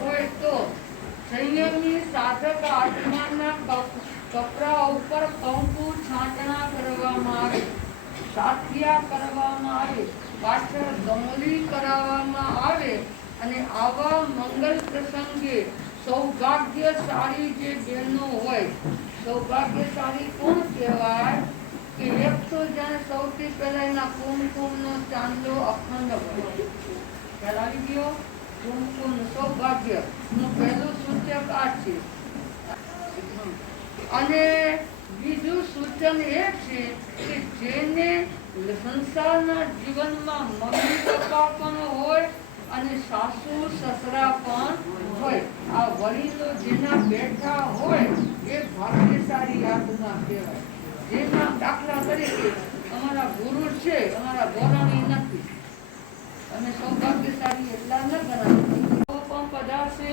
હોય તો સંયમની સાધક આત્માના કપરા ઉપર કંકુ છાંટણા કરવામાં આવે, સાથિયા કરવામાં આવે, પાછળ ગમલી કરાવવામાં આવે અને આવા મંગલ પ્રસંગે સૌભાગ્યશાળી જે બહેનો હોય, સૌભાગ્યશાળી કોણ કહેવાય? કે એક તો જ્યાં સૌથી પહેલા એના કુમકુમનો ચાંદલો અખંડ હોય. આવી ગયો કુમકુમ સૌભાગ્યનું પહેલું સૂચક આ છે. અને બીજું સૂચન એ છે કે જેને સંસારના જીવનમાં મમ્મી પપ્પા પણ હોય અને સાસુ, સસરા પણ હોય. આ વડીલો જેના બેઠા હોય એ ભાગ્યશાળી યાદના કહેવાય. જેના દાખલા તરીકે અમારા ગુરુ છે, અમારા ગોરાણી નથી. અને સૌભાગ્યશાળી એટલા ગણાય પણ પધારશે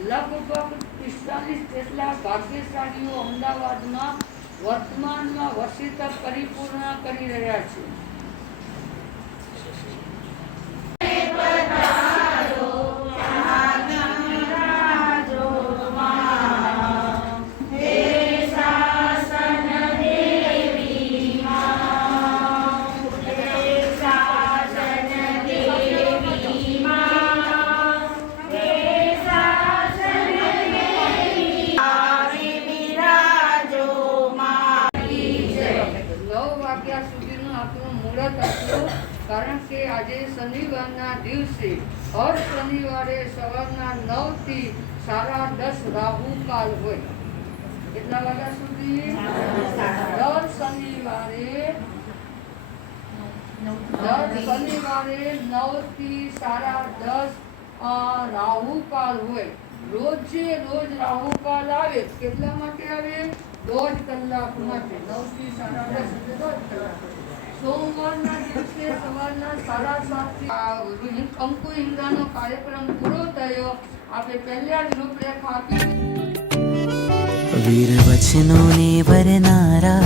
લગભગ પિસ્તાલીસ જેટલા ભાગ્યશાળીઓ અમદાવાદમાં વર્તમાનમાં વસીતા પરિપૂર્ણ કરી રહ્યા છે નવ સુધીનું આપણું મુહૂર્ત હતું કારણ કે આજે શનિવારના દિવસે હર શનિવારે સવારના નવથી સાડા દસ રાહુકાલ હોય. કેટલા વાગ્યા સુધી? દર શનિવારે દર શનિવારે નવથી સાડા દસ રાહુકાલ હોય. રોજે રોજ રાહુકાલ આવે. કેટલા માટે આવે? દોઢ કલાક માટે. નવથી સાડા દસ એટલે દોઢ કલાક સોમવારના દિવસે સવારના સાડા સાતથી આ હિ- અંકુ હિંગાનો કાર્યક્રમ પૂરો થયો. આપણે પહેલા જ રૂપરેખા આપી વીર વચનોને વરનારા,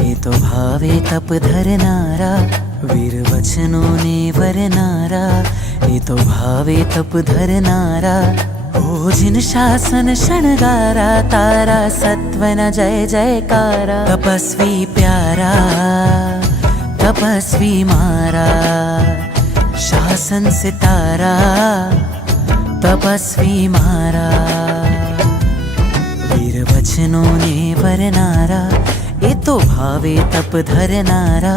એ તો ભાવે તપ ધરનારા. વીર વચનોને વરનારા, એ તો ભાવે તપ ધરનારા. ભોજન, શાસન, શણગારા, તારા સત્વન જય જયકારા. તપસ્વી પ્યારા. तपस्वी मारा शासन सितारा तपस्वी मारा। वीर वचनों ने वरनारा ये तो भावे तप धरनारा।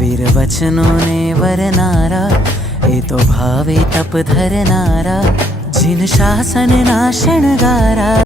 वीर वचनों ने वरनारा ये तो भावे तप धरनारा। जिन शासन नाशन गारा